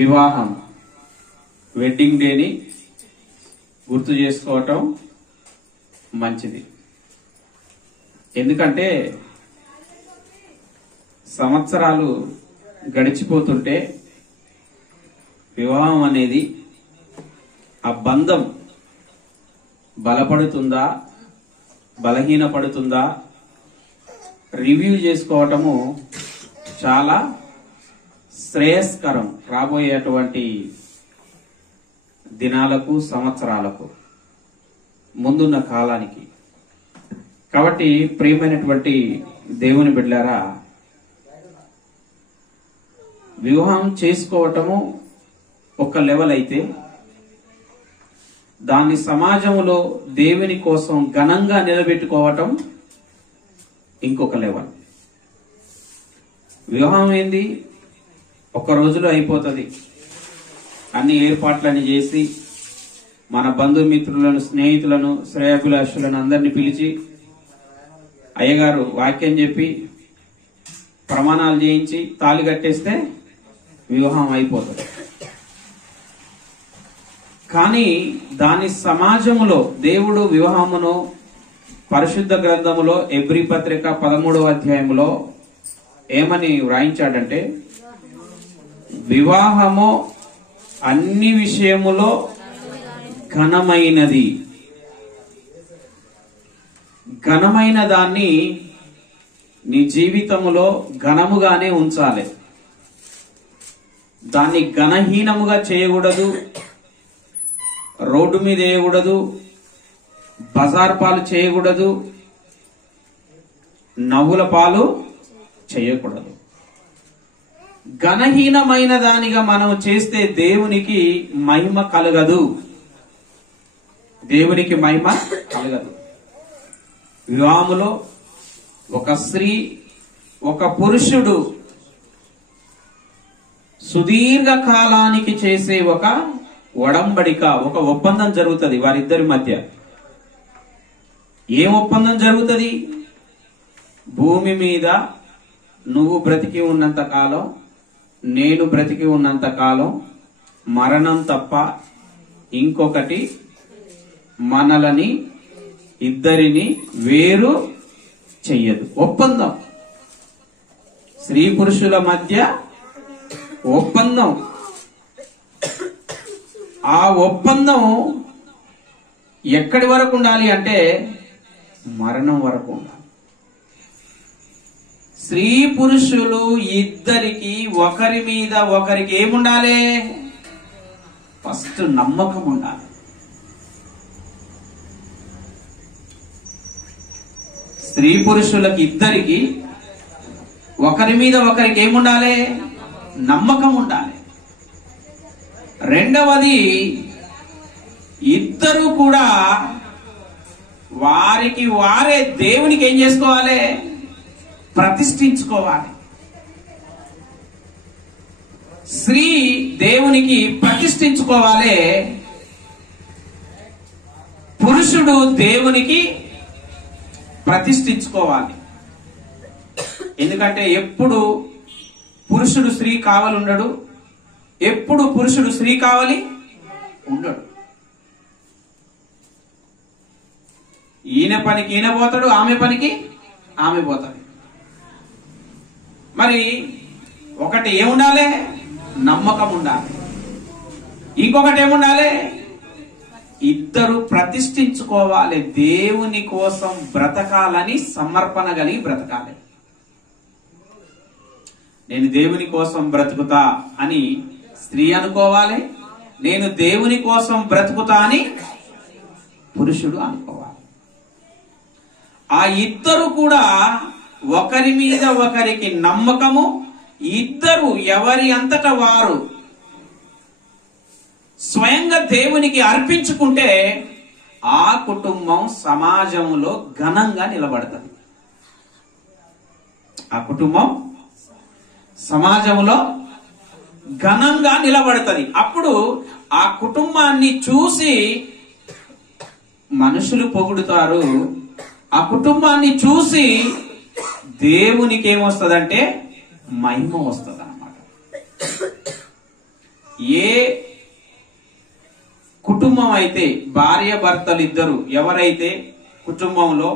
వివాహం వెడ్డింగ్ డేని గుర్తు చేసుకోవటం మంచిది. ఎందుకంటే సంవత్సరాలు గడిచిపోతుంటే వివాహం అనేది ఆ బంధం బలపడుతుందా బలహీనపడుతుందా రివ్యూ చేసుకోవటము చాలా శ్రేయస్కరం రాబోయేటువంటి దినాలకు సంవత్సరాలకు ముందున్న కాలానికి. కాబట్టి ప్రియమైనటువంటి దేవుని బిడ్డలారా, వివాహం చేసుకోవటము ఒక లెవెల్ అయితే దాన్ని సమాజంలో దేవుని కోసం ఘనంగా నిలబెట్టుకోవటం ఇంకొక లెవెల్. వివాహం ఏంది, ఒక రోజులో అయిపోతుంది. అన్ని ఏర్పాట్లని చేసి మన బంధుమిత్రులను, స్నేహితులను, శ్రేయాభిలాషులను అందరినీ పిలిచి అయ్యగారు వాక్యం చెప్పి ప్రమాణాలు చేయించి తాళి కట్టేస్తే వివాహం అయిపోతుంది. కానీ దాని సమాజంలో దేవుడు వివాహమును పరిశుద్ధ గ్రంథములో ఎబ్రీ పత్రిక 13వ అధ్యాయంలో ఏమని వ్రాయించాడంటే, వివాహము అన్ని విషయములో ఘనమైనది. ఘనమైన దాన్ని నీ జీవితములో ఘనముగానే ఉంచాలి. దాన్ని ఘనహీనముగా చేయకూడదు, రోడ్డు మీద వేయకూడదు, బజార్ పాలు చేయకూడదు, నవ్వుల పాలు చేయకూడదు. ఘనహీనమైన దానిగా మనం చేస్తే దేవునికి మహిమ కలగదు. దేవునికి మహిమ కలగదు. వివాహములో ఒక స్త్రీ ఒక పురుషుడు సుదీర్ఘ కాలానికి చేసే ఒక ఒడంబడిక, ఒక ఒప్పందం జరుగుతుంది వారిద్దరి మధ్య. ఏం ఒప్పందం జరుగుతుంది? భూమి మీద నువ్వు బ్రతికి ఉన్నంత కాలం, నేను బ్రతికి ఉన్నంత కాలం మరణం తప్ప ఇంకొకటి మనలని ఇద్దరిని వేరు చెయ్యదు. ఒప్పందం, స్త్రీ పురుషుల మధ్య ఒప్పందం. ఆ ఒప్పందం ఎక్కడి వరకు ఉండాలి అంటే మరణం వరకు ఉండాలి. స్త్రీ పురుషులు ఇద్దరికి ఒకరి మీద ఒకరికి ఏముండాలి? ఫస్ట్ నమ్మకం ఉండాలి. స్త్రీ పురుషులకి ఇద్దరికి ఒకరి మీద ఒకరికి ఏముండాలి? నమ్మకం ఉండాలి. రెండవది, ఇద్దరు కూడా వారికి వారే దేవునికి ఏం చేసుకోవాలి? ప్రతిష్ఠించుకోవాలి. స్త్రీ దేవునికి ప్రతిష్ఠించుకోవాలి, పురుషుడు దేవునికి ప్రతిష్ఠించుకోవాలి. ఎందుకంటే ఎప్పుడు పురుషుడు స్త్రీ కావాలి ఉండడు, ఎప్పుడు పురుషుడు స్త్రీ కావాలి ఉండడు. ఈయన పనికి ఈయన పోతాడు, ఆమె పనికి ఆమె పోతాడు. మరి ఒకటి ఏముండాలి? నమ్మకం ఉండాలి. ఇంకొకటి ఏముండాలి? ఇద్దరు ప్రతిష్ఠించుకోవాలి. దేవుని కోసం బ్రతకాలని సమర్పణ కలిగి బ్రతకాలి. నేను దేవుని కోసం బ్రతుకుతా అని స్త్రీ అనుకోవాలి, నేను దేవుని కోసం బ్రతుకుతా అని పురుషుడు అనుకోవాలి. ఆ ఇద్దరు కూడా ఒకరి మీద ఒకరికి నమ్మకము, ఇద్దరు ఎవరి అంతటా వారు స్వయంగా దేవునికి అర్పించుకుంటే ఆ కుటుంబం సమాజంలో ఘనంగా నిలబడుతుంది. ఆ కుటుంబం సమాజంలో ఘనంగా నిలబడుతుంది. అప్పుడు ఆ కుటుంబాన్ని చూసి మనుషులు పొగుడుతారు. ఆ కుటుంబాన్ని చూసి దేవునికి ఏమొస్తుందంటే మహిమ వస్తుంది అన్నమాట. ఏ కుటుంబం అయితే భార్య భర్తలు ఇద్దరు ఎవరైతే కుటుంబంలో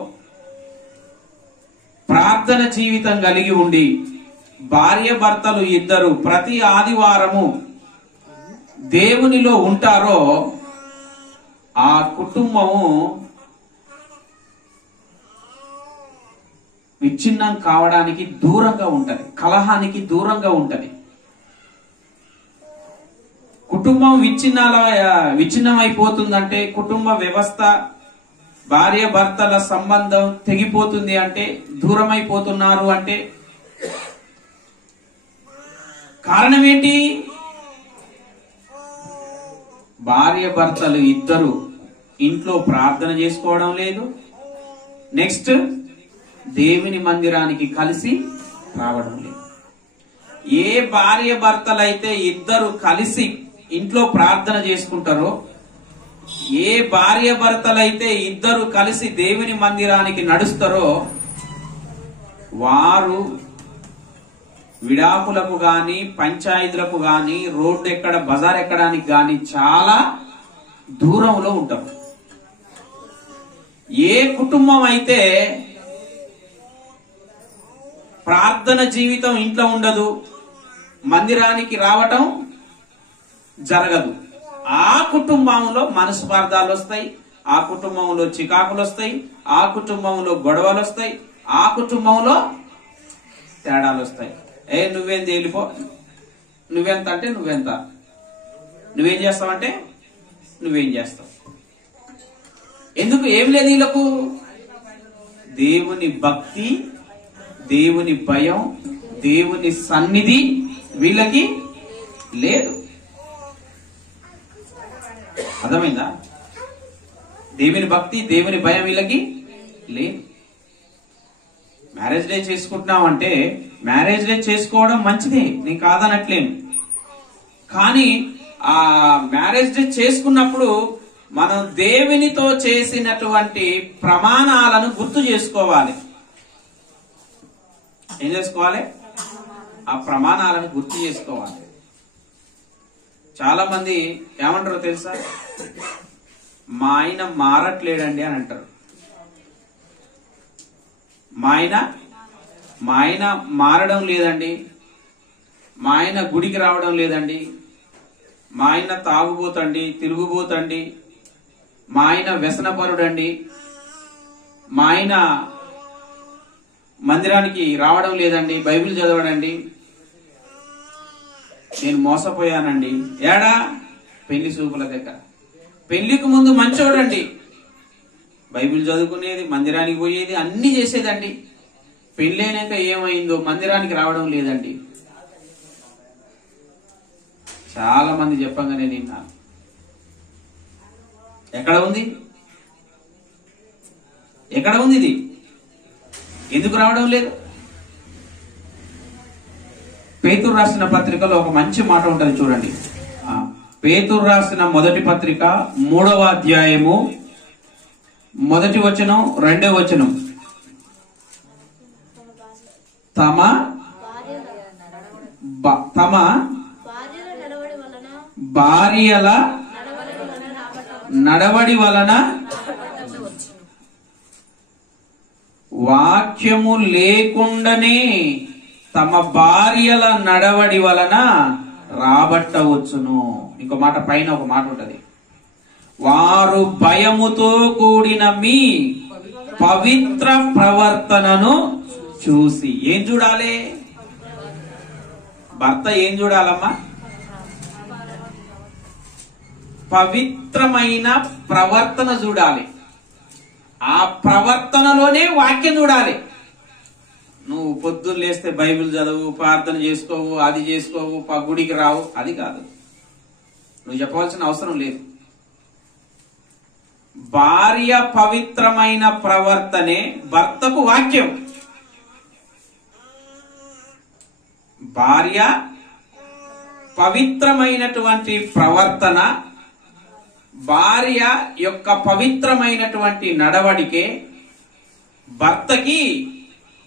ప్రార్థన జీవితం కలిగి ఉండి భార్య భర్తలు ఇద్దరు ప్రతి ఆదివారము దేవునిలో ఉంటారో ఆ కుటుంబము విచ్ఛిన్నం కావడానికి దూరంగా ఉంటది, కలహానికి దూరంగా ఉంటది. కుటుంబం విచ్ఛిన్నమైపోతుందంటే, కుటుంబ వ్యవస్థ భార్య భర్తల సంబంధం తెగిపోతుంది అంటే, దూరమైపోతున్నారు అంటే కారణం ఏంటి? భార్య భర్తలు ఇద్దరు ఇంట్లో ప్రార్థన చేసుకోవడం లేదు. నెక్స్ట్ దేవుని మందిరానికి కలిసి రావడం లేదు. ఏ భార్య భర్తలైతే ఇద్దరు కలిసి ఇంట్లో ప్రార్థన చేసుకుంటారో, ఏ భార్య భర్తలైతే ఇద్దరు కలిసి దేవుని మందిరానికి నడుస్తారో వారు విడాకులకు గాని, పంచాయతీలకు గాని, రోడ్డు ఎక్కడ బజార్ ఎక్కడానికి గాని చాలా దూరంలో ఉంటారు. ఏ కుటుంబం అయితే ప్రార్థన జీవితం ఇంట్లో ఉండదు, మందిరానికి రావటం జరగదు, ఆ కుటుంబంలో మనస్పార్థాలు వస్తాయి, ఆ కుటుంబంలో చికాకులు వస్తాయి, ఆ కుటుంబంలో గొడవలు వస్తాయి, ఆ కుటుంబంలో తేడాలు వస్తాయి. నువ్వేం తేలిపో, నువ్వెంత అంటే నువ్వెంత, నువ్వేం చేస్తావంటే నువ్వేం చేస్తావు. ఎందుకు? ఏం లేదు వీళ్ళకు దేవుని భక్తి, దేవుని భయం, దేవుని సన్నిధి వీళ్ళకి లేదు. అర్థమైందా? దేవుని భక్తి, దేవుని భయం వీళ్ళకి లేదు. మ్యారేజ్ డే చేసుకుంటున్నామంటే మ్యారేజ్ డే చేసుకోవడం మంచిదే, నేను కాదనట్లేను. కానీ ఆ మ్యారేజ్ డే చేసుకున్నప్పుడు మనం దేవునితో చేసినటువంటి ప్రమాణాలను గుర్తు చేసుకోవాలి. ఏం చేసుకోవాలి? ఆ ప్రమాణాలను గుర్తు చేసుకోవాలి. చాలా మంది ఏమంటారో తెలుసా? మా ఆయన మారట్లేడండి అని అంటారు. మా ఆయన మారడం లేదండి, మా ఆయన గుడికి రావడం లేదండి, మా ఆయన తాగుబోతండి, తిరుగుబోతండి, మా ఆయన వ్యసనపరుడండి, మా ఆయన మందిరానికి రావడం లేదండి, బైబిల్ చదవడండి, నేను మోసపోయానండి. ఏడా? పెళ్లి చూపుల దగ్గర. పెళ్లికి ముందు మంచోడండి, బైబిల్ చదువుకునేది, మందిరానికి పోయేది, అన్ని చేసేదండి. పెళ్ళైనాక ఏమైందో మందిరానికి రావడం లేదండి. చాలా మంది చెప్పంగానే విన్నాను. ఎక్కడ ఉంది? ఎక్కడ ఉంది ఇది? ఎందుకు రావడం లేదు? పేతురు రాసిన పత్రికలో ఒక మంచి మాట ఉంటుంది, చూడండి. పేతురు రాసిన మొదటి పత్రిక 3వ అధ్యాయము 1వ వచనం 2వ వచనం. తమ భార్యల నడవడి వలన వాక్యము లేకుండానే తమ భార్యల నడవడి వలన రాబట్టవచ్చును. ఇంకో మాట పైన ఒక మాట ఉంటది, వారు భయముతో కూడిన మీ పవిత్ర ప్రవర్తనను చూసి. ఏం చూడాలి? భర్త ఏం చూడాలమ్మా? పవిత్రమైన ప్రవర్తన చూడాలి. ఆ ప్రవర్తనలోనే వాక్యం చూడాలి. నువ్వు పొద్దున్న లేస్తే బైబిల్ చదువు, ప్రార్థన చేసుకోవు, అది చేసుకోవు, గుడికి రావు, అది కాదు. నువ్వు చెప్పవలసిన అవసరం లేదు. భార్య పవిత్రమైన ప్రవర్తనే భర్తకు వాక్యం. భార్య పవిత్రమైనటువంటి ప్రవర్తన, భార్య యొక్క పవిత్రమైనటువంటి నడవడికే భర్తకి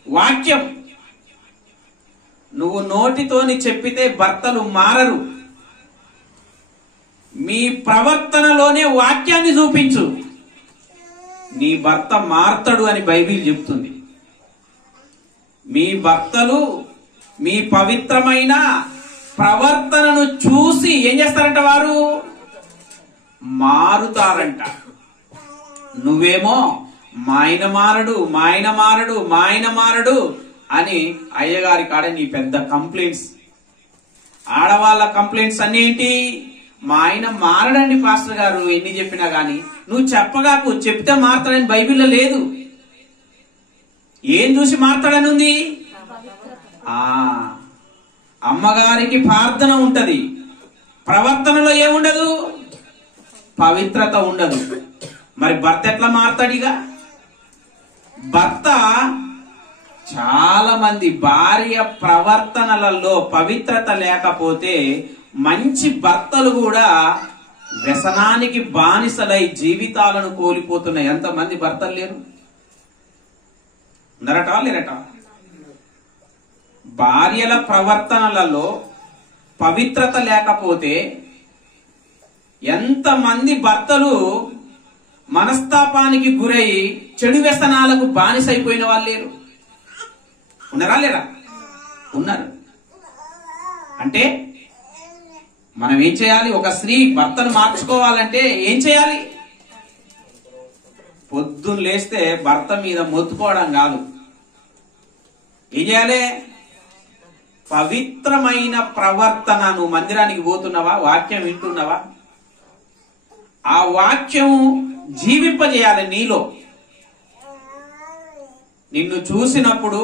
వాక్యం. నువ్వు నోటితోని చెప్పితే భర్తలు మారరు. మీ ప్రవర్తనలోనే వాక్యాన్ని చూపించు, నీ భర్త మారతాడు అని బైబిల్ చెప్తుంది. మీ భర్తలు మీ పవిత్రమైన ప్రవర్తనను చూసి ఏం చేస్తారంట? వారు మారుతారంట. నువ్వేమో మా ఆయన మారడు, మా ఆయన మారడు, మా ఆయన మారడు అని అయ్యగారి కాడ నీ పెద్ద కంప్లైంట్స్. ఆడవాళ్ళ కంప్లైంట్స్ అన్ని ఏంటి? మా ఆయన మారడండి పాస్టర్ గారు, ఎన్ని చెప్పినా గాని. నువ్వు చెప్పగాకు, చెప్తే మారతాడని బైబిల్లో లేదు. ఏం చూసి మారతాడని ఉంది? అమ్మగారికి ప్రార్థన ఉంటది, ప్రవర్తనలో ఏముండదు, పవిత్రత ఉండదు. మరి భర్త ఎట్లా మారతాడిగా? భర్త చాలా మంది భార్య ప్రవర్తనలలో పవిత్రత లేకపోతే మంచి భర్తలు కూడా వ్యసనానికి బానిసలై జీవితాలను కోల్పోతున్న ఎంతమంది భర్తలు లేరు? ఉన్నారట లేరట? భార్యల ప్రవర్తనలలో పవిత్రత లేకపోతే ఎంతమంది భర్తలు మనస్తాపానికి గురై చెడు వ్యసనాలకు బానిసైపోయిన వాళ్ళు లేరు? ఉన్నారా లేరా? ఉన్నారు. అంటే మనం ఏం చేయాలి? ఒక స్త్రీ భర్తను మార్చుకోవాలంటే ఏం చేయాలి? పొద్దున్న లేస్తే భర్త మీద మొత్తుకోవడం కాదు. ఏం చేయాలి? పవిత్రమైన ప్రవర్తన. నువ్వు మందిరానికి పోతున్నావా? వాక్యం వింటున్నావా? ఆ వాక్యం జీవింపజేయాలి నీలో. నిన్ను చూసినప్పుడు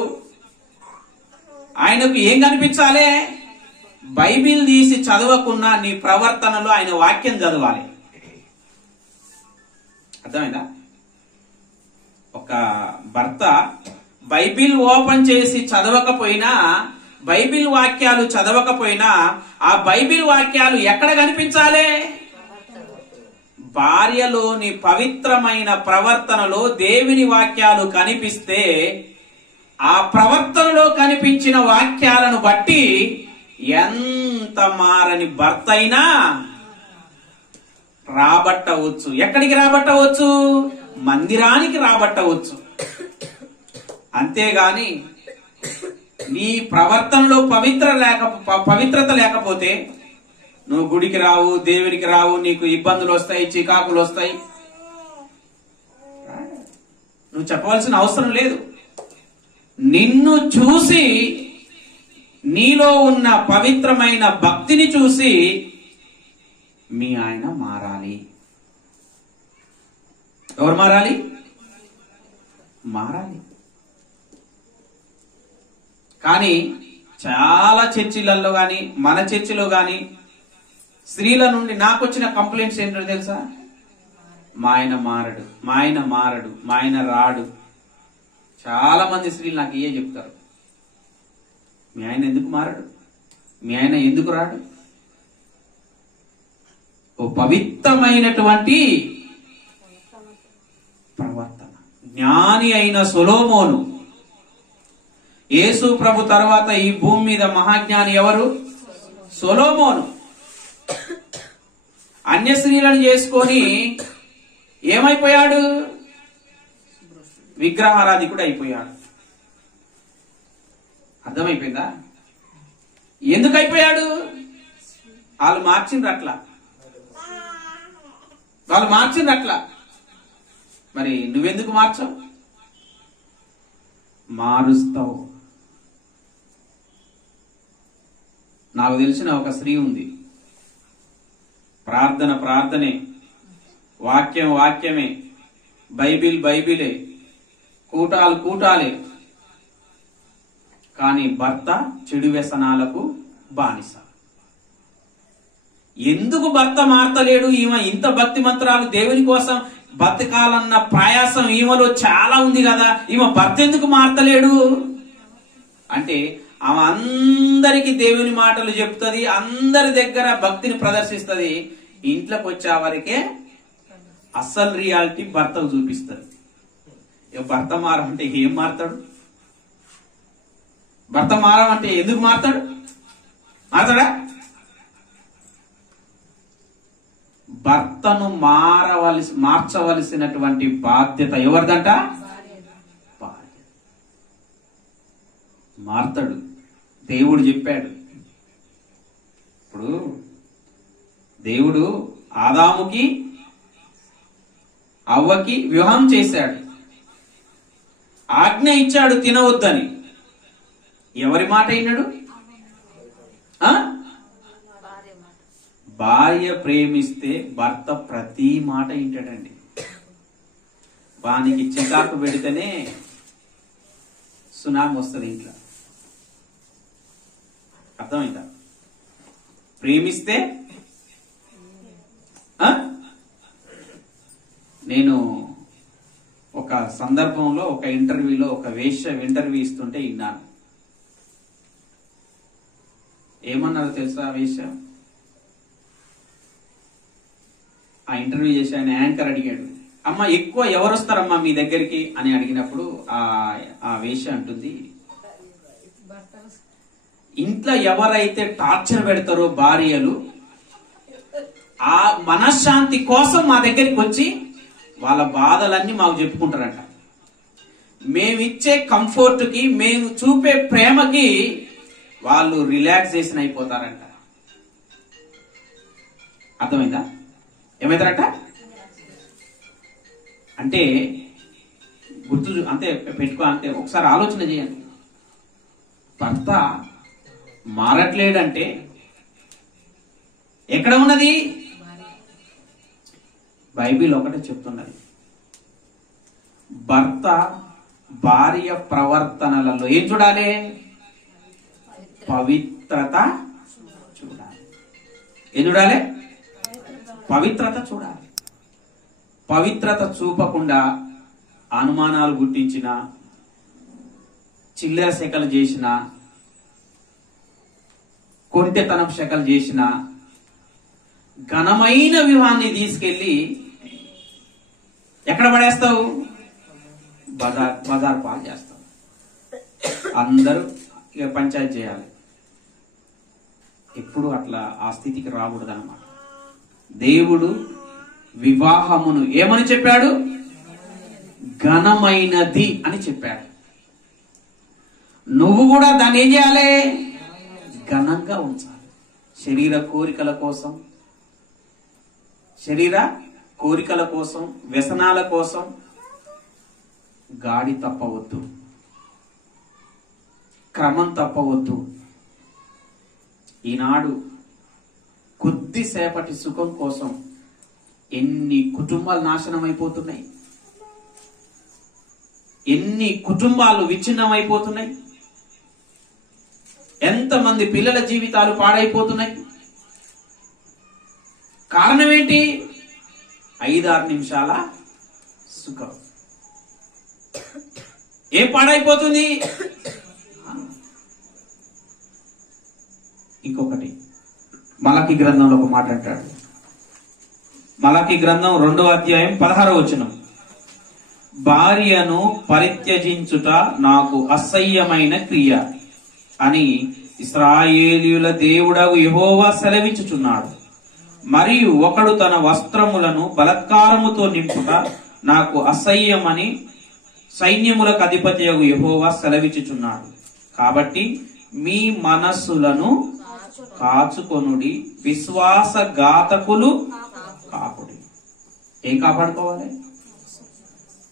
ఆయనకు ఏం కనిపించాలి? బైబిల్ తీసి చదవకున్నా నీ ప్రవర్తనలో ఆయన వాక్యం చదవాలి. అర్థమైందా? ఒక భర్త బైబిల్ ఓపెన్ చేసి చదవకపోయినా, బైబిల్ వాక్యాలు చదవకపోయినా ఆ బైబిల్ వాక్యాలు ఎక్కడ కనిపించాలి? భార్యలోని పవిత్రమైన ప్రవర్తనలో దేవుని వాక్యాలు కనిపిస్తే ఆ ప్రవర్తనలో కనిపించిన వాక్యాలను బట్టి ఎంత మారని భర్త అయినా రాబట్టవచ్చు. ఎక్కడికి రాబట్టవచ్చు? మందిరానికి రాబట్టవచ్చు. అంతేగాని నీ ప్రవర్తనలో పవిత్రత లేకపోతే నువ్వు గుడికి రావు, దేవునికి రావు, నీకు ఇబ్బందులు వస్తాయి, చికాకులు వస్తాయి. నువ్వు చెప్పవలసిన అవసరం లేదు. నిన్ను చూసి, నీలో ఉన్న పవిత్రమైన భక్తిని చూసి మీ ఆయన మారాలి. ఎవరు మారాలి? మారాలి. కానీ చాలా చర్చిలలో గాని, మన చర్చిలో గాని స్త్రీల నుండి నాకు వచ్చిన కంప్లైంట్స్ ఏంటో తెలుసా? మా ఆయన మారడు, మా ఆయన మారడు, మా ఆయన రాడు. చాలా మంది స్త్రీలు నాకు ఇయే చెప్తారు. మీ ఆయన ఎందుకు మారడు? మీ ఆయన ఎందుకు రాడు? ఓ పవిత్రమైనటువంటి ప్రవర్తన. జ్ఞాని అయిన సొలొమోను, యేసు ప్రభు తర్వాత ఈ భూమి మీద మహాజ్ఞాని ఎవరు? సొలొమోను. అన్య స్త్రీలను చేసుకొని ఏమైపోయాడు? విగ్రహారాధికుడు అయిపోయాడు. అర్థమైపోయిందా? ఎందుకు అయిపోయాడు? వాళ్ళు మార్చిండ్రు అట్లా, వాళ్ళు మార్చిండ్రు అట్లా. మరి నువ్వెందుకు మార్చావు? మారుస్తావు. నాకు తెలిసిన ఒక స్త్రీ ఉంది. ప్రార్థన ప్రార్థనే, వాక్యం వాక్యమే, బైబిల్ బైబిలే, కూటాలు కూటాలే. కానీ భర్త చెడు వ్యసనాలకు బానిస. ఎందుకు భర్త మారతలేడు? ఈమె ఇంత భక్తి మంత్రాలు దేవుని కోసం బతకాలన్న ప్రయాసం ఈమెలో చాలా ఉంది కదా, ఈమె భర్త ఎందుకు మారతలేడు అంటే ఆమె అందరికి దేవుని మాటలు చెప్తుంది, అందరి దగ్గర భక్తిని ప్రదర్శిస్తుంది. ఇంట్లోకి వచ్చే వరకే అసలు రియాలిటీ భర్తకు చూపిస్తుంది. భర్త మారమంటే ఏం మారతాడు? భర్త మారమంటే ఎందుకు మారతాడు? మారతాడా? భర్తను మార్చవలసినటువంటి బాధ్యత ఎవరిదంట? భార్య. మారతాడు, దేవుడు చెప్పాడు. ఇప్పుడు దేవుడు ఆదాముకి అవ్వకి వివాహం చేశాడు, ఆజ్ఞ ఇచ్చాడు తినవద్దని. ఎవరి మాట అయినాడు? భార్య ప్రేమిస్తే భర్త ప్రతి మాట వింటాడండి. వానికి చికాకు పెడితేనే సునామీ వస్తుంది ఇంట్లో. అర్థమైందా? ప్రేమిస్తే నేను ఒక సందర్భంలో ఒక ఇంటర్వ్యూలో ఒక వేశ్య ఇంటర్వ్యూ ఇస్తుంటే విన్నాను. ఏమన్నారో తెలుసా? వేశ్య ఆ ఇంటర్వ్యూ చేసి ఆయన యాంకర్ అడిగాడు, అమ్మ ఎక్కువ ఎవరు వస్తారమ్మా మీ దగ్గరికి అని అడిగినప్పుడు ఆ వేశ్య అంటుంది, ఇంట్లో ఎవరైతే టార్చర్ పెడతారో భార్యలు, ఆ మనశ్శాంతి కోసం మా దగ్గరికి వచ్చి వాళ్ళ బాధలన్నీ మాకు చెప్పుకుంటారంట. మేమిచ్చే కంఫర్ట్ కి, మేము చూపే ప్రేమకి వాళ్ళు రిలాక్సేషన్ అయిపోతారంట. అర్థమైందా? ఏమవుతారంట అంటే అంతే పెట్టుకో. అంటే ఒకసారి ఆలోచన చేయండి. భర్త మారట్లేడంటే ఎక్కడ ఉన్నది? బైబిల్ ఒకటే చెప్తున్నది, భర్త భార్య ప్రవర్తనలలో ఏం చూడాలి? పవిత్రత చూడాలి. ఏం చూడాలి? పవిత్రత చూడాలి. పవిత్రత చూపకుండా అనుమానాలు గుట్టించిన, చిల్లర శకలు చేసిన, కొంటెతనం శకలు చేసిన, ఘనమైన వివాహాన్ని తీసుకెళ్లి ఎక్కడ పడేస్తావు? బజార్ పాలు చేస్తావు. అందరూ ఇక పంచాయతీ చేయాలి. ఎప్పుడు అట్లా ఆ స్థితికి రాకూడదు అన్నమాట. దేవుడు వివాహమును ఏమని చెప్పాడు? ఘనమైనది అని చెప్పాడు. నువ్వు కూడా దాన్ని ఏం చేయాలి? ఘనంగా ఉంచాలి. శరీర కోరికల కోసం, వ్యసనాల కోసం గాడి తప్పవద్దు, క్రమం తప్పవద్దు. ఈనాడు కొద్దిసేపటి సుఖం కోసం ఎన్ని కుటుంబాలు నాశనం అయిపోతున్నాయి, ఎన్ని కుటుంబాలు విచ్ఛిన్నం అయిపోతున్నాయి, ఎంతమంది పిల్లల జీవితాలు పాడైపోతున్నాయి. కారణం ఏంటి? 5-6 నిమిషాల సుఖం. ఏం పాడైపోతుంది? ఇంకొకటి మలాకి గ్రంథంలో ఒక మాట అంటాడు. మలాకి గ్రంథం 2వ అధ్యాయం 16వ వచనం, భార్యను పరిత్యజించుట నాకు అసహ్యమైన క్రియ అని ఇశ్రాయేలీయుల దేవుడగు యెహోవా సెలవిచ్చుచున్నాడు. మరియు ఒకడు తన వస్త్రములను బలత్కారముతో నింపుట నాకు అసహ్యమని సైన్యములకు అధిపతియగు యెహోవా సెలవిచ్చుచున్నాడు. కాబట్టి మీ మనస్సులను కాచుకొనుడి, విశ్వాసఘాతకులు కాకుడి. ఏం కాపాడుకోవాలి?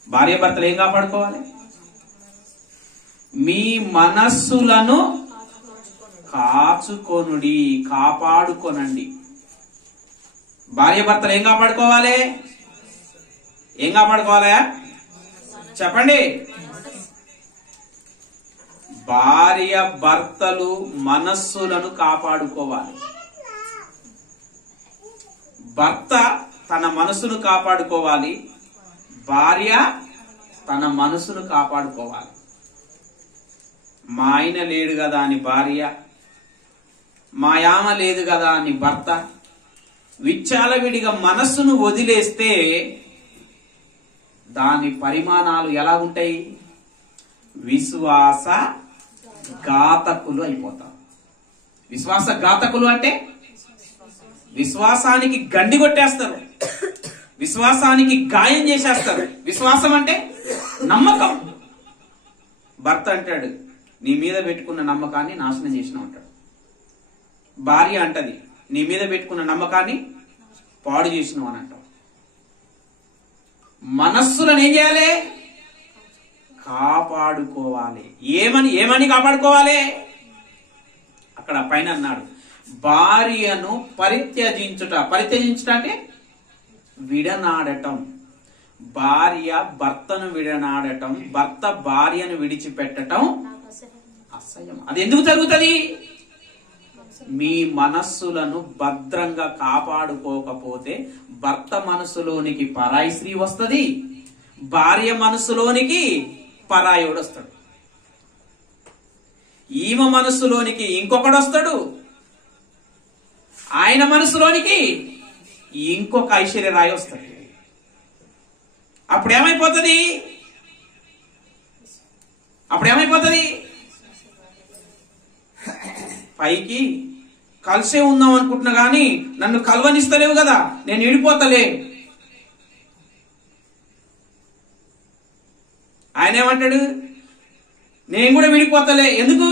భార్య భర్తలు ఏం కాపాడుకోవాలి? మీ మనస్సులను కాచుకొనుడి, కాపాడుకొనండి. భార్య భర్తలు ఏం కాపాడుకోవాలి? ఏం కాపాడుకోవాలా చెప్పండి? భార్య భర్తలు మనస్సులను కాపాడుకోవాలి. భర్త తన మనసును కాపాడుకోవాలి, భార్య తన మనసును కాపాడుకోవాలి. మా ఆయన లేడు కదా అని భార్య, మా యామ లేదు కదా అని భర్త విచ్చాలవిడిగా మనస్సును వదిలేస్తే దాని పరిమాణాలు ఎలా ఉంటాయి? విశ్వాస ఘాతకులు అయిపోతారు. విశ్వాస ఘాతకులు అంటే విశ్వాసానికి గండి కొట్టేస్తారు. విశ్వాసానికి గాయం చేసేస్తారు. విశ్వాసం అంటే నమ్మకం. భర్త అంటాడు, నీ మీద పెట్టుకున్న నమ్మకాన్ని నాశనం చేసిన అంటాడు. భార్య అంటది, నీ మీద పెట్టుకున్న నమ్మకాన్ని పాడు చేసినావు అని అంటావు. మనస్సులను ఏం చేయాలి? కాపాడుకోవాలి. ఏమని కాపాడుకోవాలి? అక్కడ పైన అన్నాడు, భార్యను పరిత్యజించుట. పరిత్యజించుట అంటే విడనాడటం. భార్య భర్తను విడనాడటం, భర్త భార్యను విడిచిపెట్టటం అసహ్యం. అది ఎందుకు జరుగుతుంది? మీ మనస్సులను భద్రంగా కాపాడుకోకపోతే భర్త మనసులోనికి పరాయి స్త్రీ వస్తుంది, భార్య మనసులోనికి పరాయుడు వస్తాడు, ఈమె మనస్సులోనికి ఇంకొకడు వస్తాడు, ఆయన మనసులోనికి ఇంకొక ఐశ్వర్యరాయి వస్తాడు. అప్పుడేమైపోతుంది? పైకి కలిసే ఉందాం అనుకుంటున్నా గాని నన్ను కలవనిస్తలేవు కదా, నేను విడిపోతలే. ఆయన ఏమంటాడు? నేను కూడా విడిపోతలే. ఎందుకు?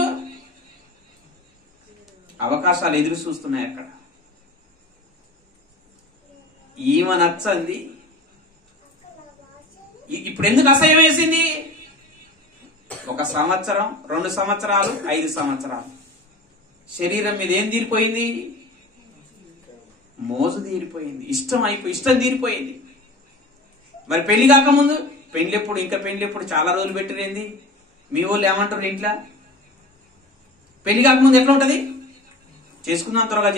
అవకాశాలు ఎదురు చూస్తున్నాయి అక్కడ. ఈమె నచ్చంది. ఇప్పుడు ఎందుకు అసహ్యం వేసింది? 1 సంవత్సరం, 2 సంవత్సరాలు, 5 సంవత్సరాలు శరీరం మీద ఏం తీరిపోయింది? మోజు తీరిపోయింది, ఇష్టం తీరిపోయింది. మరి పెళ్లి కాకముందు పెళ్లి చాలా రోజులు పెట్టిరేంది? మీ వాళ్ళు ఏమంటారు ఇంట్లో? పెళ్లి కాకముందు ఎట్లా ఉంటది? త్వరగా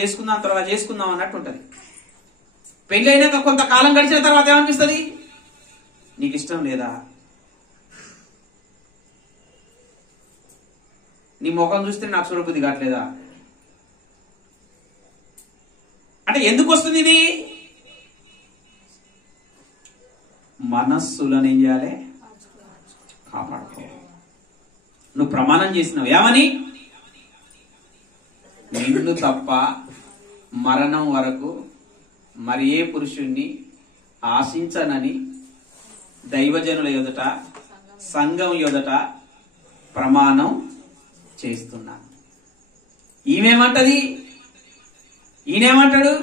చేసుకుందాం అన్నట్టు ఉంటది. పెళ్లి అయినాక కొంతకాలం గడిచిన తర్వాత ఏమనిపిస్తుంది? నీకు ఇష్టం లేదా? నీ ముఖం చూస్తే నాకు చూడబుద్ధి కావట్లేదా? అంటే ఎందుకు వస్తుంది ఇది? మనస్సులను ఏం చేయాలి? కాపాడుకోవాలి. నువ్వు ప్రమాణం చేసినావు ఏమని? నిన్ను తప్ప మరణం వరకు మరి ఏ పురుషుణ్ణి ఆశించనని దైవజనుల ఎదుట, సంఘం ఎదుట ప్రమాణం చేస్తున్నాను. ఈమెమంటది? ఈయనేమంటాడు?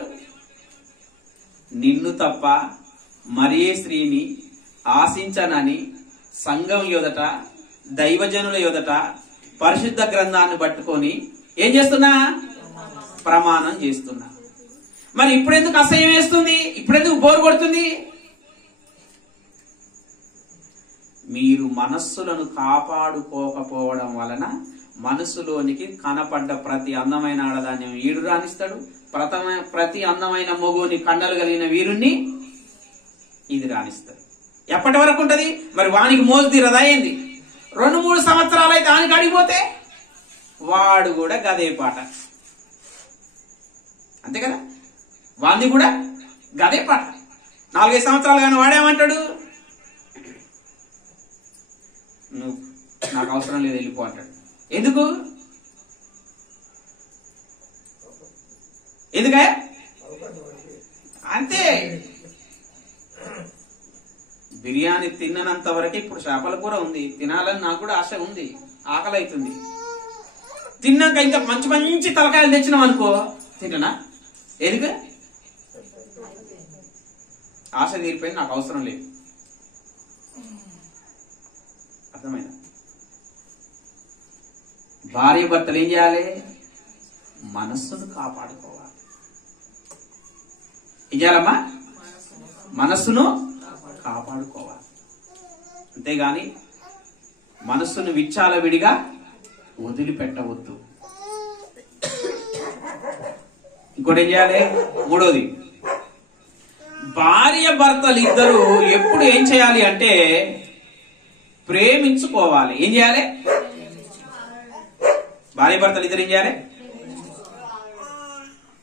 నిన్ను తప్ప మరి ఏ స్త్రీని ఆశించనని సంఘం ఎదుట, దైవజనుల ఎదుట పరిశుద్ధ గ్రంథాన్ని పట్టుకొని ఏం చేస్తున్నా? ప్రమాణం చేస్తున్నా. మరి ఇప్పుడెందుకు అసహ్యం వేస్తుంది? ఇప్పుడెందుకు బోరు కొడుతుంది? మీరు మనస్సులను కాపాడుకోకపోవడం వలన మనసులోనికి కనపడ్డ ప్రతి అందమైన ఆడదాన్ని ఈడు రాణిస్తాడు, ప్రతి అందమైన మొగుని కండలు కలిగిన వీరుణ్ణి ఇది రాణిస్తాడు. ఎప్పటి వరకు ఉంటది? మరి వానికి మోజు తీరదా ఏంది? 2-3 సంవత్సరాలు అయితే ఆనికి అడిగిపోతే వాడు కూడా గదే పాట. అంతే కదా? వాంది కూడా గదే పాట. 4-5 సంవత్సరాలు కానీ వాడేమంటాడు? నువ్వు నాకు అవసరం లేదు, వెళ్ళిపో అంటాడు. ఎందుకు? ఎందుకే? అంతే. బిర్యానీ తిన్ననంత వరకు ఇప్పుడు చేపల కూర ఉంది, తినాలని నాకు కూడా ఆశ ఉంది, ఆకలి అవుతుంది. తిన్నాక ఇంకా మంచి మంచి తలకాయలు తెచ్చినాం అనుకో, తింటనా? ఎందుకు? ఆశ తీరిపోయింది, నాకు అవసరం లేదు. అర్థమైందా? భార్య భర్తలు ఏం చేయాలి? మనస్సును కాపాడుకోవాలి. ఏం చేయాలమ్మా? మనస్సును కాపాడుకోవాలి. అంతేగాని మనస్సును విడిగా వదిలిపెట్టవద్దు. ఇంకోటి ఏం చేయాలి? 3వది, భార్య భర్తలు ఇద్దరు ఎప్పుడు ఏం చేయాలి అంటే ప్రేమించుకోవాలి. ఏం చేయాలి? భార్య భర్తలు ఇద్దరు ఏం చేయాలి?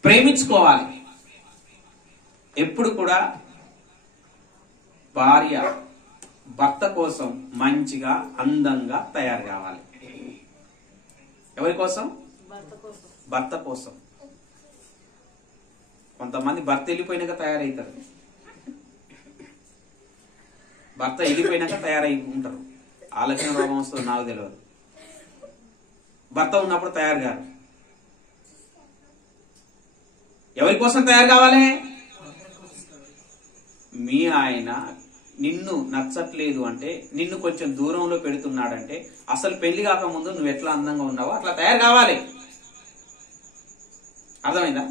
ప్రేమించుకోవాలి. ఎప్పుడు కూడా భార్య భర్త కోసం మంచిగా అందంగా తయారు కావాలి. ఎవరి కోసం? భర్త కోసం. కొంతమంది భర్త వెళ్ళిపోయినాక తయారవుతారు. భర్త వెళ్ళిపోయినాక తయారై ఉంటారు. ఆలోచన రోగం వస్తుంది నాకు తెలియదు. భర్త ఉన్నప్పుడు తయారు కాదు. ఎవరి కోసం తయారు కావాలి? మీ ఆయన నిన్ను నచ్చట్లేదు అంటే, నిన్ను కొంచెం దూరంలో పెడుతున్నాడంటే, అసలు పెళ్లి కాకముందు నువ్వు ఎట్లా అందంగా ఉన్నావో అట్లా తయారు కావాలి. అర్థమైందా?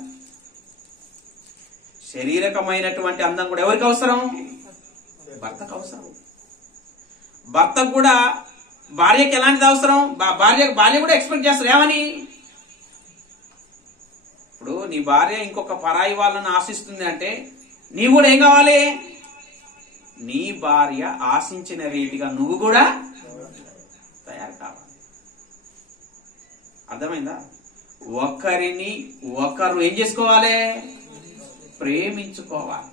శారీరకమైనటువంటి అందం కూడా ఎవరికి అవసరం? భర్తకు అవసరం. భర్తకు కూడా భార్యకి ఎలాంటిది అవసరం? భార్య కూడా ఎక్స్పెక్ట్ చేస్తారు ఏమని? ఇప్పుడు నీ భార్య ఇంకొక పరాయి వాళ్ళని ఆశిస్తుంది అంటే నీ కూడా ఏం కావాలి? నీ భార్య ఆశించిన రీతిగా నువ్వు కూడా తయారు కావాలి. అర్థమైందా? ఒకరిని ఒకరు ఏం చేసుకోవాలి? ప్రేమించుకోవాలి.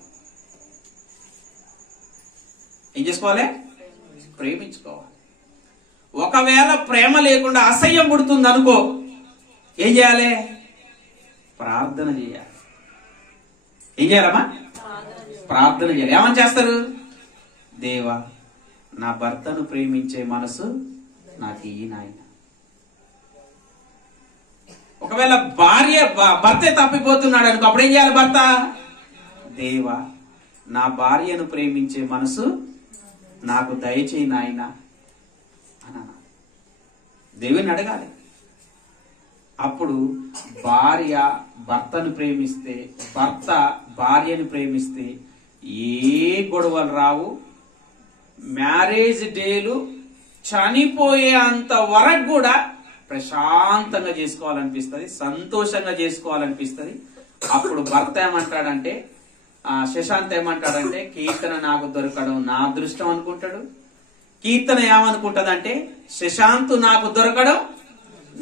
ఏం చేసుకోవాలి? ప్రేమించుకోవాలి. ఒకవేళ ప్రేమ లేకుండా అసహ్యం పుడుతుంది అనుకో, ఏం చేయాలి? ప్రార్థన చేయాలి. ఏం చేయాలమ్మా? ప్రార్థన చేయాలి. ఏమని చేస్తారు? దేవా, నా భర్తను ప్రేమించే మనసు నాకు ఈ నాయన. ఒకవేళ భర్తే తప్పిపోతున్నాడు అనుకో, అప్పుడు ఏం చేయాలి? భర్త, దేవా, నా భార్యను ప్రేమించే మనసు నాకు దయచేయి నాయన అని దేవుని అడగాలి. అప్పుడు భార్య భర్తను ప్రేమిస్తే, భర్త భార్యను ప్రేమిస్తే ఏ గొడవలు రావు. మ్యారేజ్ డేలు చనిపోయే అంత వరకు కూడా ప్రశాంతంగా చేసుకోవాలనిపిస్తుంది, సంతోషంగా చేసుకోవాలనిపిస్తుంది. అప్పుడు భర్త ఏమంటాడంటే, శశాంత్ ఏమంటాడంటే, కీర్తన నాకు దొరకడం నా అదృష్టం అనుకుంటాడు. కీర్తన ఏమనుకుంటదంటే, శశాంత్ నాకు దొరకడం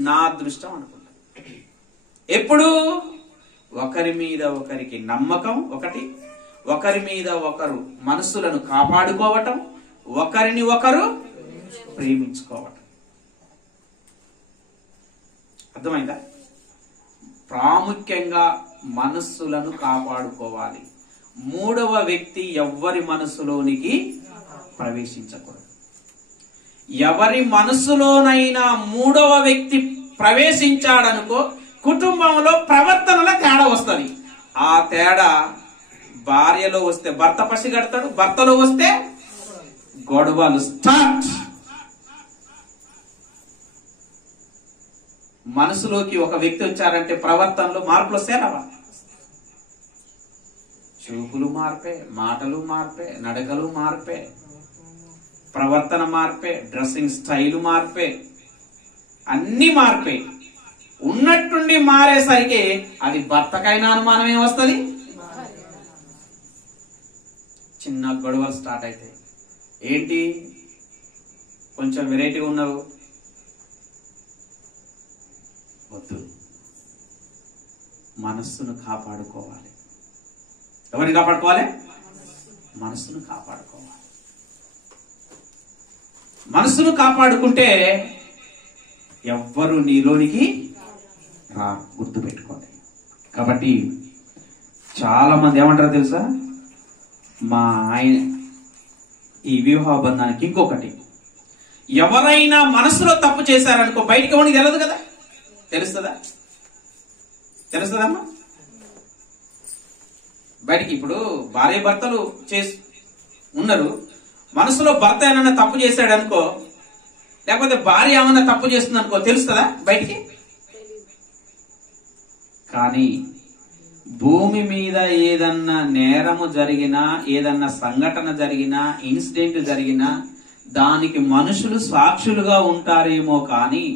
నా అదృష్టం అనుకుంటాడు. ఎప్పుడు? ఒకరి మీద ఒకరికి నమ్మకం ఒకటి, ఒకరి మీద ఒకరు మనస్సులను కాపాడుకోవటం, ఒకరిని ఒకరు ప్రేమించుకోవటం. అర్థమైందా? ప్రాముఖ్యంగా మనస్సులను కాపాడుకోవాలి. మూడవ వ్యక్తి ఎవ్వరి మనస్సులోనికి ప్రవేశించకూడదు. ఎవరి మనస్సులోనైనా మూడవ వ్యక్తి ప్రవేశించాడనుకో, కుటుంబంలో ప్రవర్తనలో తేడా వస్తుంది. ఆ తేడా భార్యలో వస్తే భర్త పసిగడతాడు, భర్తలో వస్తే గొడవలు స్టార్ట్. మనసులోకి ఒక వ్యక్తి వచ్చారంటే ప్రవర్తనలో మార్పులు వస్తాయా? చూపులు మార్పే, మాటలు మార్పే, నడకలు మార్పే, ప్రవర్తన మార్పే, డ్రెస్సింగ్ స్టైల్ మార్పే, అన్ని మార్పే. ఉన్నట్టుండి మారేసరికి అది భర్తకైనా అనుమానం ఏమొస్తుంది? చిన్న గొడవలు స్టార్ట్ అవుతాయి. ఏంటి కొంచెం వెరైటీగా ఉన్నావు? వద్దు, మనస్సును కాపాడుకోవాలి. ఎవరిని కాపాడుకోవాలి? మనస్సును కాపాడుకోవాలి. మనస్సును కాపాడుకుంటే ఎవ్వరు నీలోనికి రా, గుర్తు పెట్టుకోండి. కాబట్టి చాలా మంది ఏమంటారో తెలుసా? మా ఆయన ఈ వివాహ బంధానికి ఇంకొకటి, ఎవరైనా మనసులో తప్పు చేశారనుకో బయటికి ఎవరికి తెలియదు కదా. తెలుస్తుందా? తెలుస్తుందమ్మా? బయటికి ఇప్పుడు భార్య భర్తలు ఉన్నారు, మనసులో భర్త ఏమన్నా తప్పు చేశాడు అనుకో, లేకపోతే భార్య ఏమన్నా తప్పు చేస్తుంది అనుకో, తెలుస్తుందా బయటికి? కానీ భూమి మీద ఏదన్నా నేరము జరిగినా, ఏదన్నా సంఘటన జరిగినా, ఇన్సిడెంట్ జరిగినా దానికి మనుషులు సాక్షులుగా ఉంటారేమో కానీ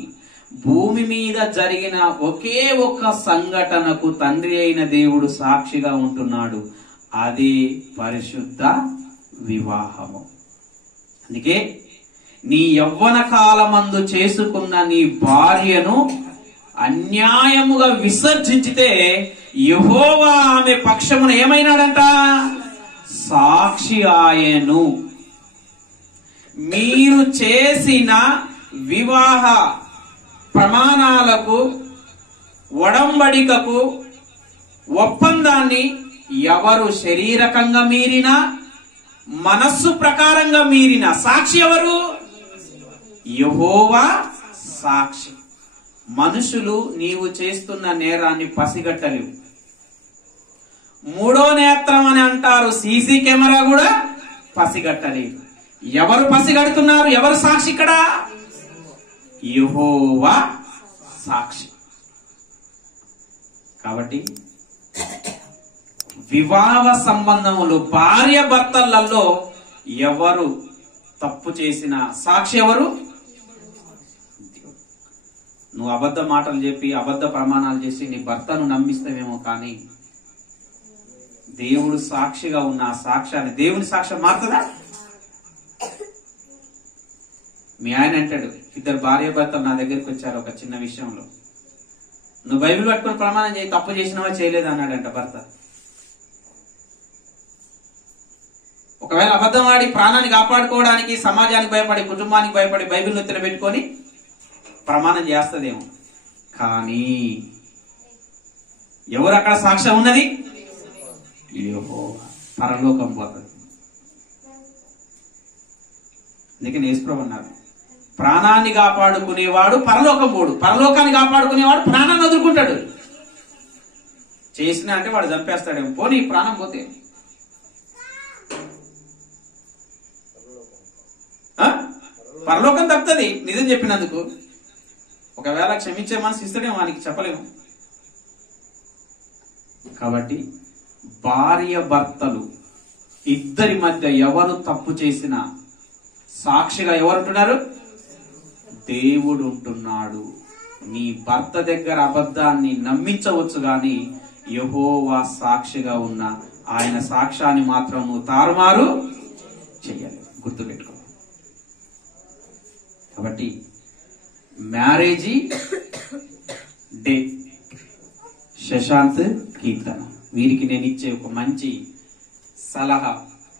భూమి మీద జరిగిన ఒకే ఒక్క సంఘటనకు తండ్రి అయిన దేవుడు సాక్షిగా ఉంటున్నాడు. అది పరిశుద్ధ వివాహము. అందుకే నీ యవ్వన కాలమందు చేసుకున్న నీ భార్యను అన్యాయముగా విసర్జించితే యెహోవా ఆమె పక్షమున ఏమైనాడంట? సాక్షి ఆయను. మీరు చేసిన వివాహ ప్రమాణాలకు, ఒడంబడికకు, ఒప్పందాన్ని ఎవరు శరీరకంగా మీరినా, మనస్సు ప్రకారంగా మీరిన సాక్షి ఎవరు? యెహోవా సాక్షి. మనుషులు నీవు చేస్తున్న నేరాన్ని పసిగట్టలేవు. మూడో నేత్రం అని అంటారు, సీసీ కెమెరా కూడా పసిగట్టలేదు. ఎవరు పసిగడుతున్నారు? ఎవరు సాక్షి ఇక్కడ? యెహోవా సాక్షి. కాబట్టి వివాహ సంబంధములు భార్య భర్తలలో ఎవరు తప్పు చేసిన సాక్షి ఎవరు? నువ్వు అబద్ధ మాటలు చెప్పి అబద్ధ ప్రమాణాలు చేసి నీ భర్తను నమ్మిస్తావేమో, కానీ దేవుడు సాక్షిగా ఉన్న ఆ సాక్ష్యాన్ని, దేవుని సాక్ష్యం మారుతుందా? మీ ఆయన అంటాడు, ఇద్దరు భార్య భర్తలు నా దగ్గరికి వచ్చారు ఒక చిన్న విషయంలో, నువ్వు బైబిల్ పట్టుకుని ప్రమాణం చేయి, తప్పు చేసినావా చేయలేదు అన్నాడంట భర్త. ఒకవేళ అబద్ధం ఆడి ప్రాణాన్ని కాపాడుకోవడానికి సమాజానికి భయపడి కుటుంబానికి భయపడి బైబిల్ నెత్తిన పెట్టుకొని ప్రమాణం చేస్తదేమో, కానీ ఎవరు అక్కడ సాక్ష్యం ఉన్నది? యెహోవా. పరలోకం పోతుంది. అందుకని యేసుప్రభువు అన్నారు, ప్రాణాన్ని కాపాడుకునేవాడు పరలోకం పోడు, పరలోకాన్ని కాపాడుకునేవాడు ప్రాణాన్ని వదులుకుంటాడు. చేసిన అంటే వాడు చంపేస్తాడేమో, పోనీ ప్రాణం పోతే పరలోకం తప్పుతుంది నిజం చెప్పినందుకు. ఒకవేళ క్షమించే మనసు ఇస్తాడేమో, వానికి చెప్పలేము. కాబట్టి భార్య భర్తలు ఇద్దరి మధ్య ఎవరు తప్పు చేసినా సాక్షిగా ఎవరు ఉంటున్నారు? దేవుడు ఉంటున్నాడు. నీ భర్త దగ్గర అబద్ధాన్ని నమ్మించవచ్చు, గాని యెహోవా సాక్షిగా ఉన్న ఆయన సాక్ష్యాన్ని మాత్రం నువ్వు తారుమారు చెయ్యాలి. గుర్తుపెట్టుకో. కాబట్టి మ్యారేజీ డే శశాంత్ కీర్తన వీరికి నేను ఇచ్చే ఒక మంచి సలహా,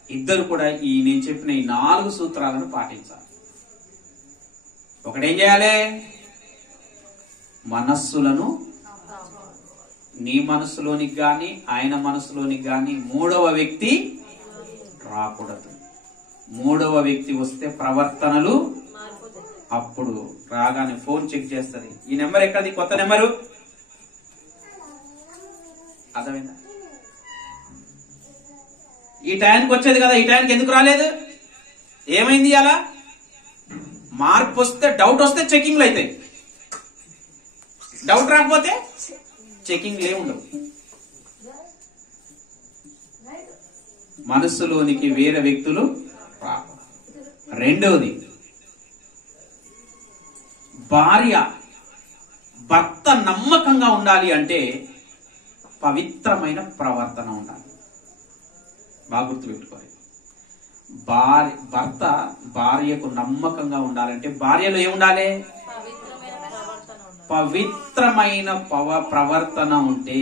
ఇద్దరు కూడా ఈ నేను చెప్పిన ఈ 4 సూత్రాలను పాటించాలి. ఒకటేం చేయాలి? మనస్సులను, నీ మనస్సులోనికి గాని ఆయన మనస్సులోనికి గాని మూడవ వ్యక్తి రాకూడదు. మూడవ వ్యక్తి వస్తే ప్రవర్తనలు, అప్పుడు రాగానే ఫోన్ చెక్ చేస్తుంది, ఈ నెంబర్ ఎక్కడిది, కొత్త నెంబరు, అర్థమైందా? ఈ టైంకి వచ్చేది కదా, ఈ టైంకి ఎందుకు రాలేదు, ఏమైంది? అలా మార్పు వస్తే, డౌట్ వస్తే చెకింగ్లు అవుతాయి, డౌట్ రాకపోతే చెకింగ్లు ఏముండవు. మనస్సులోనికి వేరే వ్యక్తులు రాకూడదు. రెండవది, భార్య భర్త నమ్మకంగా ఉండాలి అంటే పవిత్రమైన ప్రవర్తన ఉండాలి. బాగా గుర్తుపెట్టుకోవాలి. భర్త భార్యకు నమ్మకంగా ఉండాలంటే భార్యలో ఏముండాలి? పవిత్రమైన ప్రవర్తన ఉంటే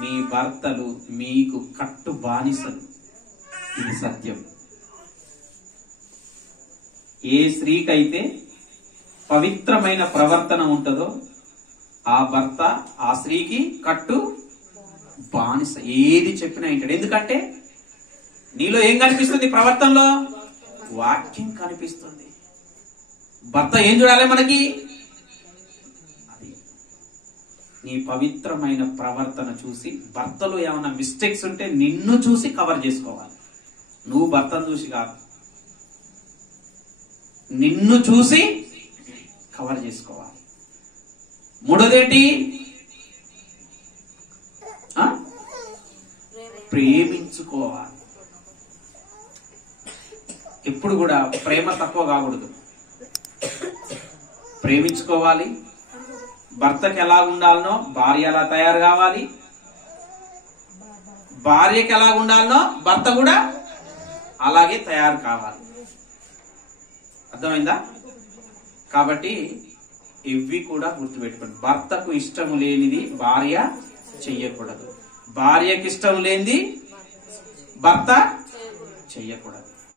మీ భర్తలు మీకు కట్టు బానిసలు. ఇది సత్యం. ఏ స్త్రీకైతే పవిత్రమైన ప్రవర్తన ఉంటుందో ఆ భర్త ఆ స్త్రీకి కట్టు బానిస. ఏది చెప్పినా వింటాడు. ఎందుకంటే నీలో ఏం కనిపిస్తుంది? ప్రవర్తనలో వాక్యం కనిపిస్తుంది. భర్త ఏం చూడాలి మనకి? అది నీ పవిత్రమైన ప్రవర్తన చూసి, భర్తలో ఏమైనా మిస్టేక్స్ ఉంటే నిన్ను చూసి కవర్ చేసుకోవాలి. నువ్వు భర్తను చూసి కాదు, నిన్ను చూసి కవర్ చేసుకోవాలి. మూడోదేంటి? ప్రేమించుకోవాలి. ఎప్పుడు కూడా ప్రేమ తక్కువ కాకూడదు. ప్రేమించుకోవాలి. భర్తకి ఎలా ఉండాలనో భార్య అలా తయారు కావాలి. భార్యకి ఎలా ఉండాలనో భర్త కూడా అలాగే తయారు కావాలి. అర్థమైందా? కాబట్టి ఇవి కూడా గుర్తుపెట్టుకోండి. భర్తకు ఇష్టం లేనిది భార్య చెయ్యకూడదు, భార్యకి ఇష్టం లేనిది భర్త చెయ్యకూడదు.